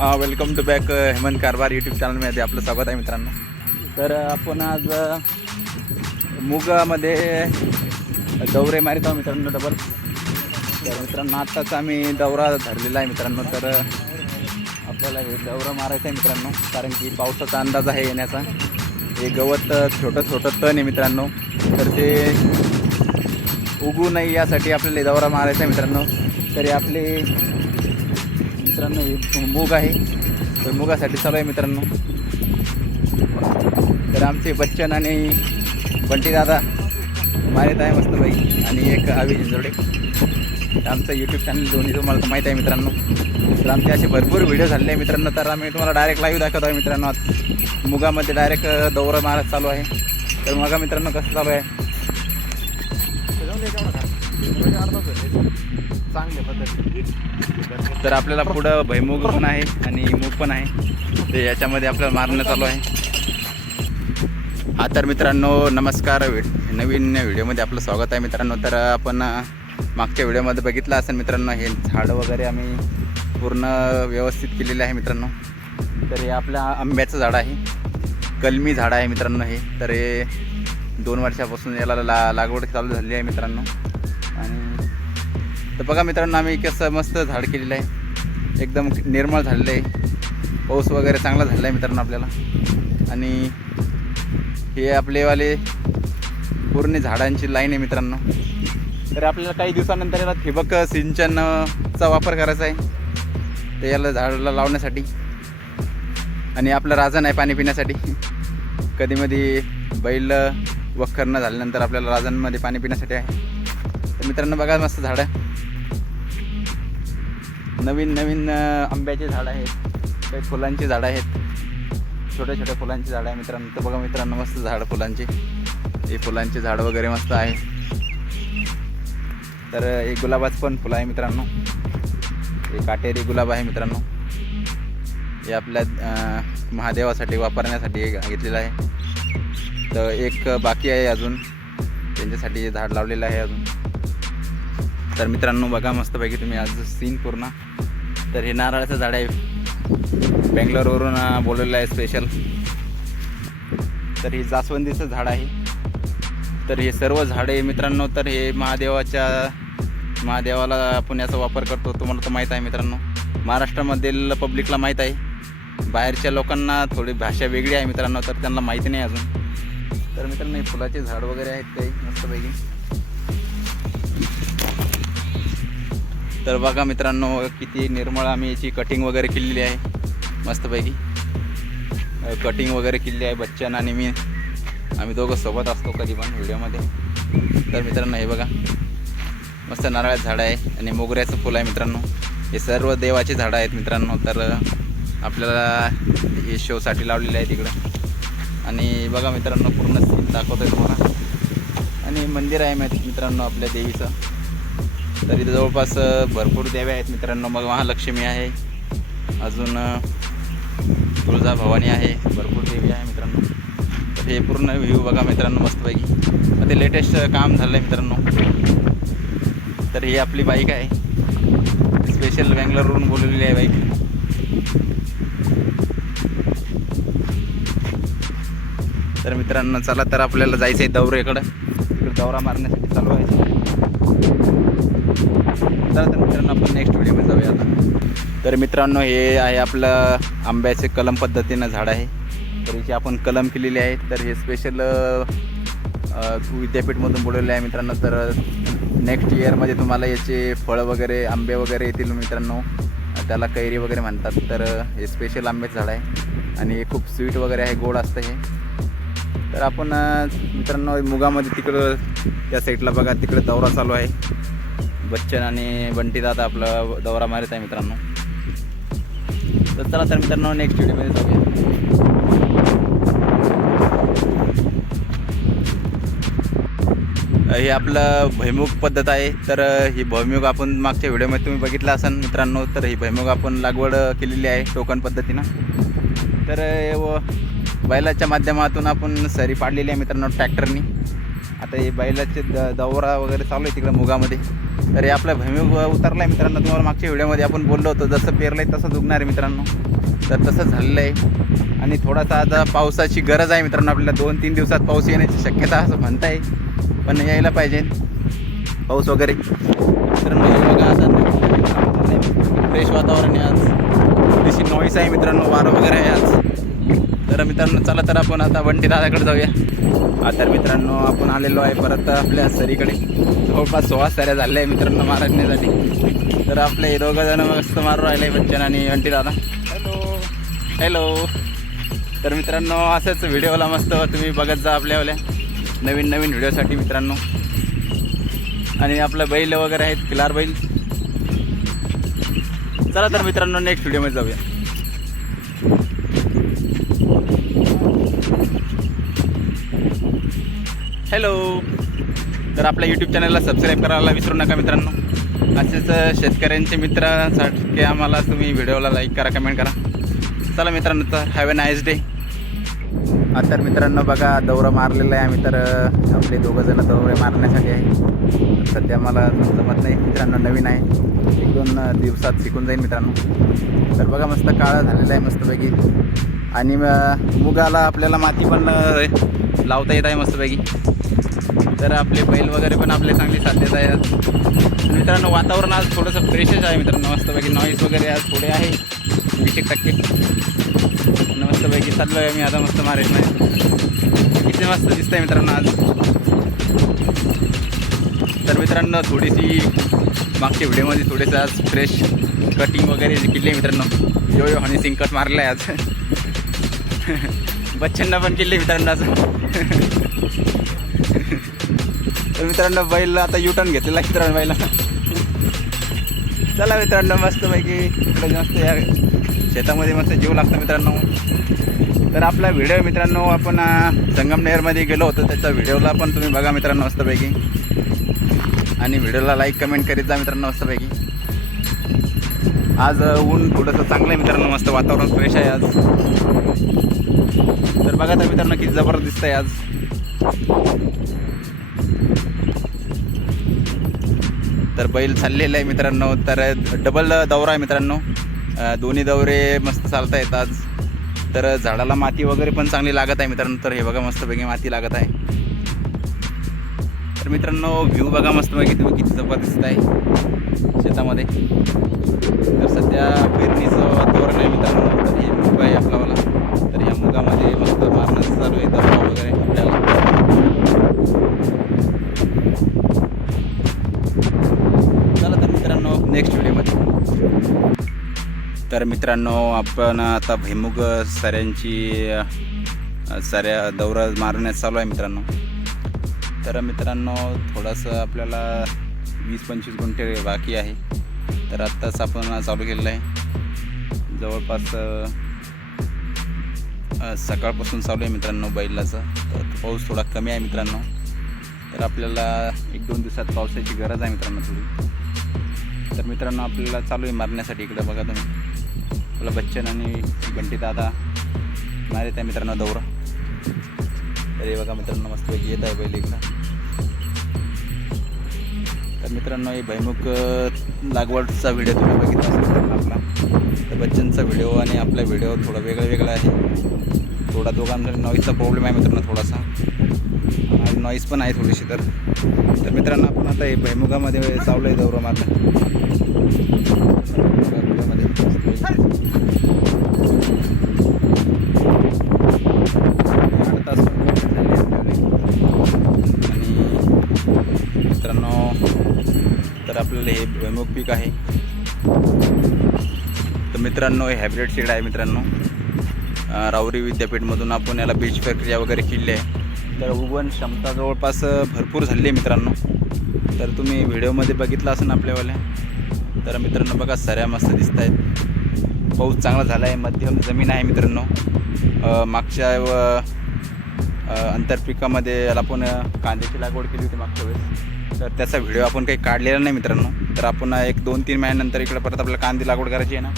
Welcome to back Hemant कारभार YouTube चॅनलमध्ये आपलं स्वागत आहे मित्रांनो. तर आपण आज मुगामध्ये दौरे मारित आहोत मित्रांनो डबल. तर मित्रांनो आत्ताच आम्ही दौरा धरलेला आहे मित्रांनो. तर आपल्याला हे दौरा मारायचा आहे मित्रांनो, कारण की पावसाचा अंदाज आहे येण्याचा. हे गवत छोटं छोटं तण आहे मित्रांनो, तर ते उगू नये यासाठी आपल्याला दौरा मारायचा आहे मित्रांनो. तरी आपले मित्रांनो हे मूग आहे, तर मुगासाठी चालू आहे मित्रांनो. तर आमचे बच्चन आणि बंटी दादा मारत आहे मस्त बाई, आणि एक आवी जोडे. आमचं यूट्यूब चॅनल दोन्ही तुम्हाला माहीत आहे मित्रांनो. तर आमचे असे भरपूर व्हिडिओ झाले आहे मित्रांनो. तर आम्ही तुम्हाला डायरेक्ट लाईव्ह दाखवतो आहे मित्रांनो. आज मुगामध्ये डायरेक्ट दौरा मारत चालू आहे. तर मग मित्रांनो कसं चालू आहे चांगल्या पद्धतीने. तर आपल्याला पुढं भैमुग पण आहे आणि मूग पण आहे, ते याच्यामध्ये आपल्याला मारणं चालू आहे. हा तर मित्रांनो नमस्कार, नवीन व्हिडिओमध्ये आपलं स्वागत आहे मित्रांनो. तर आपण मागच्या व्हिडिओमध्ये बघितलं असेल मित्रांनो, हे झाडं वगैरे आम्ही पूर्ण व्यवस्थित केलेलं आहे मित्रांनो. तर हे आपल्या आंब्याचं झाड आहे, कलमी झाड आहे मित्रांनो हे. तर हे 2 वर्षापासून याला लागवड चालू झाली आहे मित्रांनो. आणि तर बघा मित्रांनो, आम्ही कसं मस्त झाड केलेलं आहे, एकदम निर्मळ झालेलं आहे. पाऊस वगैरे चांगला झाला आहे मित्रांनो आपल्याला. आणि हे आपलेवाले पूर्ण झाडांची लाईन आहे मित्रांनो. तर आपल्याला काही दिवसानंतर याला ठिबक सिंचनचा वापर करायचा आहे, तर याला झाडाला लावण्यासाठी. आणि आपलं राजन आहे पाणी पिण्यासाठी. कधीमध्ये बैल वखरणं झाल्यानंतर आपल्याला राजनमध्ये पाणी पिण्यासाठी आहे. तर मित्रांनो बघा मस्त झाडं, नवीन नवीन आंब्याचे झाडं आहेत, काही फुलांची झाडं आहेत, छोट्या छोट्या फुलांची झाडं आहे मित्रांनो. तर बघा मित्रांनो मस्त झाडं फुलांची, हे फुलांचे झाडं वगैरे मस्त आहे. तर एक गुलाबाचं पण फुलं आहे मित्रांनो, हे काटेरी गुलाब आहे मित्रांनो. हे आपल्या महादेवासाठी वापरण्यासाठी घेतलेलं आहे. तर एक बाकी आहे अजून, त्यांच्यासाठी हे झाड लावलेलं आहे अजून. तर मित्रांनो बघा मस्तपैकी तुम्ही आज सीन पूर्ण. तर हे नारळाचं झाड आहे, बेंगलोरवरून बोलवलेलं आहे स्पेशल. तर हे जास्वंदीचं झाड आहे. तर हे सर्व झाडे मित्रांनो, तर हे महादेवाला आपण याचा वापर करतो, तुम्हाला तर माहीत आहे मित्रांनो. महाराष्ट्रामधील पब्लिकला माहीत आहे, बाहेरच्या लोकांना थोडी भाषा वेगळी आहे मित्रांनो, तर त्यांना माहिती नाही अजून. तर मित्रांनो हे फुलाचे झाड वगैरे आहेत काही मस्तपैकी. तर बघा मित्रांनो किती निर्मळ आम्ही याची कटिंग वगैरे केलेली आहे मस्तपैकी. कटिंग वगैरे केलेली आहे बच्चन आणि मी, आम्ही दोघं सोबत असतो कधी पण व्हिडिओमध्ये. तर मित्रांनो हे बघा मस्त नारळाचं झाड आहे आणि मोगऱ्याचं फुल आहे मित्रांनो. हे सर्व देवाचे झाडं आहेत मित्रांनो. तर आपल्याला हे शोसाठी लावलेले आहे तिकडं. आणि बघा मित्रांनो पूर्ण सीन दाखवतो आहे तुम्हाला. आणि मंदिर आहे मित्रांनो आपल्या देवीचं. तर इथं जवळपास भरपूर देव्या आहेत मित्रांनो. मग महालक्ष्मी आहे, अजून तुळजाभवानी आहे, भरपूर देवी आहे मित्रांनो. तर हे पूर्ण व्ह्यू बघा मित्रांनो मस्तपैकी. ते लेटेस्ट काम झालं आहे मित्रांनो. तर ही आपली बाईक आहे, स्पेशल बेंगलोरवरून बोलवलेली आहे बाईक. तर मित्रांनो चला, तर आपल्याला जायचं आहे दौऱ्याकडं, तिकडे दौरा मारण्यासाठी चालू आहे. चला तर मित्रांनो आपण नेक्स्ट व्हिडिओमध्ये जाऊया आता. तर मित्रांनो हे आहे आपलं आंब्याचे कलम पद्धतीनं झाड आहे. तर याची आपण कलम केलेली आहे. तर हे स्पेशल विद्यापीठमधून बोलवले आहे मित्रांनो. तर नेक्स्ट इयरमध्ये तुम्हाला याचे फळं वगैरे आंबे वगैरे येतील मित्रांनो, त्याला कैरी वगैरे म्हणतात. तर हे स्पेशल आंब्याचं झाड आहे आणि हे खूप स्वीट वगैरे आहे, गोड असतं हे. तर आपण मित्रांनो मुगामध्ये तिकडं त्या साईडला बघा, तिकडे दौरा चालू आहे. बच्चन आणि बंटी दादा आपला दौरा मारत आहे मित्रांनो. तर चला तर मित्रांनो नेक्स्ट व्हिडिओमध्ये जाऊया. हे आपलं भैमुग पद्धत आहे. तर ही भैमुग आपण मागच्या व्हिडिओमध्ये तुम्ही बघितलं असाल मित्रांनो. तर ही भैमुग आपण लागवड केलेली आहे टोकन पद्धतीनं. तर बैलाच्या माध्यमातून आपण सरी पाडलेली आहे मित्रांनो ट्रॅक्टरनी. आता हे बैलाचे दौरा वगैरे चालू आहे तिकडं मुगामध्ये. तर हे आपला भुईमुग उतरला आहे मित्रांनो. तुम्हाला मागच्या व्हिडिओमध्ये आपण बोललो होतो जसं पेरलं आहे तसंच उगणार आहे मित्रांनो. तर तसं झालेलं आहे आणि थोडासा आता पावसाची गरज आहे मित्रांनो. आपल्याला 2-3 दिवसात पाऊस येण्याची शक्यता असं म्हणताय, पण यायला पाहिजे पाऊस वगैरे. मित्रांनो हे बघा आता फ्रेश वातावरण आहे आज. थोडीशी नॉईस आहे मित्रांनो, वारं वगैरे आहे आज. तर मित्रांनो चला तर आपण आता बंटी दादाकडे जाऊया. तर मित्रांनो आपण आलेलो आहे परत आपल्या सरीकडे. जवळपास 16 सऱ्या झाल्या आहे मित्रांनो मारण्यासाठी. तर आपले हे दोघं जण मस्त मारून राहिले, बच्चन आणि बंटी दादा. हॅलो. तर मित्रांनो असंच व्हिडिओला मस्त तुम्ही बघत जा आपल्यावाल्या नवीन व्हिडिओसाठी मित्रांनो. आणि आपलं बैल वगैरे आहेत, किलार बैल. चला तर मित्रांनो नेक्स्ट व्हिडिओमध्ये जाऊया. हॅलो. तर आपल्या यूट्यूब चॅनलला सबस्क्राईब करायला विसरू नका मित्रांनो. असेच शेतकऱ्यांचे मित्रांसाठी आम्हाला तुम्ही व्हिडिओला लाईक करा, कमेंट करा. चला मित्रांनो तर हॅव अ नाईस डे. तर मित्रांनो बघा दौरा मारलेला आहे आम्ही. तर आपले दोघं जण दौरे मारण्यासाठी आहे. सध्या मला जमत नाही मित्रांनो, नवीन आहे, 1-2 दिवसात शिकून जाईल मित्रांनो. तर बघा मस्त काळा झालेला आहे मस्तपैकी. आणि मुगाला आपल्याला माती पण लावता येत आहे मस्तपैकी. तर आपले बैल वगैरे पण आपले चांगली साथ देत आहेत मित्रांनो. वातावरण आज थोडंसं फ्रेशच आहे मित्रांनो, मस्तपैकी. नॉईज वगैरे आज थोडे आहे 20% मस्तपैकी. चाललो आहे मी आता मस्त मारेल नाही. किती मस्त दिसत आहे मित्रांनो आज. तर मित्रांनो थोडीशी मागच्या व्हिडिओमध्ये थोडेसं आज फ्रेश कटिंग वगैरे केली मित्रांनो. यो हनी सिंग कट मारला आहे आज. बच्चनना पण केली मित्रांनो आज. तर मित्रांनो बैल आता युटर्न घेतलेला आहे मित्रांनो बैला. चला मित्रांनो मस्तपैकी इकडे मस्त या शेतामध्ये मस्त जीव लागतो मित्रांनो. तर आपला व्हिडिओ मित्रांनो आपण संगमनेरमध्ये गेलो होतो, त्याचा व्हिडिओला पण तुम्ही बघा मित्रांनो मस्तपैकी. आणि व्हिडिओला लाईक कमेंट करीत जा मित्रांनो मस्तपैकी. आज ऊन थोडंसं चांगलं आहे मित्रांनो, मस्त वातावरण फ्रेश आहे आज. तर बघा तर मित्रांनो किती जबरदस्त दिसत आहे आज. तर बैल चाललेलं आहे मित्रांनो. तर डबल दौरा आहे मित्रांनो, दोन्ही दौरे मस्त चालत आहेत आज. तर झाडाला माती वगैरे पण चांगली लागत आहे मित्रांनो. तर हे बघा मस्तपैकी माती लागत आहे. तर मित्रांनो व्ह्यू बघा मस्तपैकी तुम्ही किती जबरदस्त आहे शेतामध्ये. तर सध्या पेरणीचं वातावरण आहे मित्रांनो. तर हे मुग आहे आपलावाला. तर ह्या मुगामध्ये मस्त मारणं चालू आहे दौरा वगैरे आपल्याला. चला तर मित्रांनो नेक्स्ट व्हिडिओमध्ये. तर मित्रांनो आपण आता भुईमुग सऱ्या दौरा मारण्यास चालू आहे मित्रांनो. तर मित्रांनो थोडंसं आपल्याला 20-25 गुंठे बाकी आहे. तर आत्ताच आपण चालू केलेलं आहे. जवळपास सकाळपासून चालू आहे मित्रांनो बैलाचं. तर पाऊस थोडा कमी आहे मित्रांनो. तर आपल्याला 1-2 दिवसात पावसाची गरज आहे मित्रांनो थोडी. तर मित्रांनो आपल्याला चालू आहे मारण्यासाठी. इकडं बघा तुम्ही आपला बच्चन आणि बंटी दादा मारत आहे मित्रांनो दौरा. तर हे बघा मित्रांनो मस्तपैकी येत आहे बैल इकडं. तर मित्रांनो हे भुईमुग लागवडचा व्हिडिओ तुम्ही बघितला असेल आपला. तर बच्चनचा व्हिडिओ आणि आपला व्हिडिओ थोडा वेगळा आहे. थोडा दोघांचा नॉईजचा प्रॉब्लेम आहे मित्रांनो थोडासा, नॉईज पण आहे थोडीशी. तर मित्रांनो आपण आता हे भुईमुगामध्ये चालू आहे दौरा मारणं. मित्रांनो तर आपल्याला हे भुईमुग पीक आहे. तर मित्रांनो हे हायब्रिड सीड आहे मित्रांनो. राहुरी विद्यापीठमधून आपण याला बीज प्रक्रिया वगैरे केली आहे. तर उगवण क्षमता जवळपास भरपूर झाली आहे मित्रांनो. तर तुम्ही व्हिडिओमध्ये बघितलं असेल आपल्यावाल्या. तर मित्रांनो बघा सऱ्या मस्त दिसत आहेत. पाऊस चांगला झाला आहे, मध्यम जमीन आहे मित्रांनो. मागच्या आंतरपिकामध्ये याला आपण कांद्याची लागवड केली होती मागच्या वेळेस. तर त्याचा व्हिडिओ आपण काही काढलेला नाही मित्रांनो. तर आपण 1-2-3 महिन्यानंतर इकडे परत आपल्याला कांदी लागवड करायची आहे ना.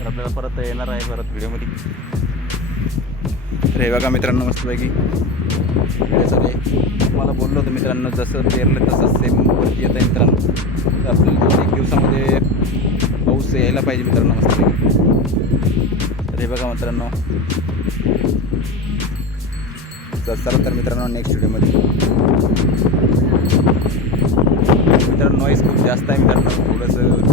तर आपल्याला परत येणार आहे व्हिडिओमध्ये. तर हे बघा मित्रांनो मस्तपैकी हे सगळे तुम्हाला बोललो होतो मित्रांनो, जसं पेरलं तसंच सेम वरती येत आहे मित्रांनो. तर आपल्याला 2-1 दिवसामध्ये पाऊस यायला पाहिजे मित्रांनो मस्त. तर हे बघा मित्रांनो, चला तर मित्रांनो नेक्स्ट व्हिडिओमध्ये. मित्रांनो नॉईज खूप जास्त आहे मित्रांनो, थोडंसं